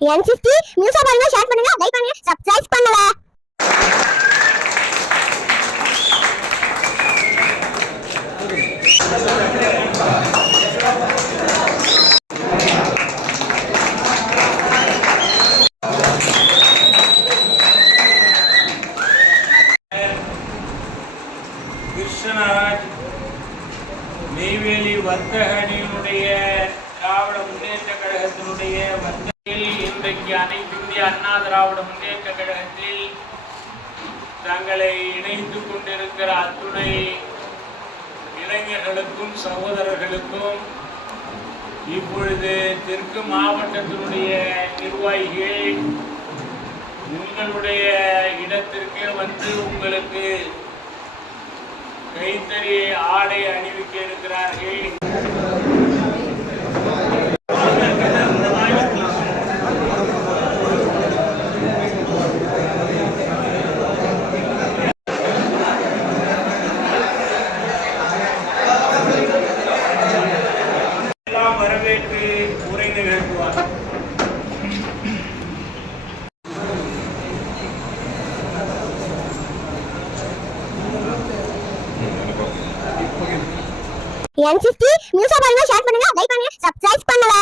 N50 நியூஸா பாருங்க, share பண்ணுங்க, like பண்ணுங்க, சப்ஸ்கிரைப் பண்ணல. கிருஷ்ணராஜ் நெய்வேலி வர்த்தக அணியினுடைய திராவிட முன்னேற்ற கழகத்தினுடைய வர்த்தகில் இன்றைக்கு அனைத்து இந்திய அண்ணா திராவிட முன்னேற்ற கழகத்தில் தங்களை இணைத்துக் கொண்டிருக்கிற அத்துணை இளைஞர்களுக்கும் சகோதரர்களுக்கும் இப்பொழுது தெற்கு மாவட்டத்தினுடைய நிர்வாகிகள் உங்களுடைய இடத்திற்கு வந்து உங்களுக்கு கைத்தறி ஆடை அணிவிக்க இருக்கிறார்கள். எல்லாம் வரவேற்று உரை நிகழ்த்துவார். N50 நியூஸா பாருங்க, ஷேர் பண்ணுங்க, லைக் பண்ணுங்க, சப்ஸ்கிரைப் பண்ணல.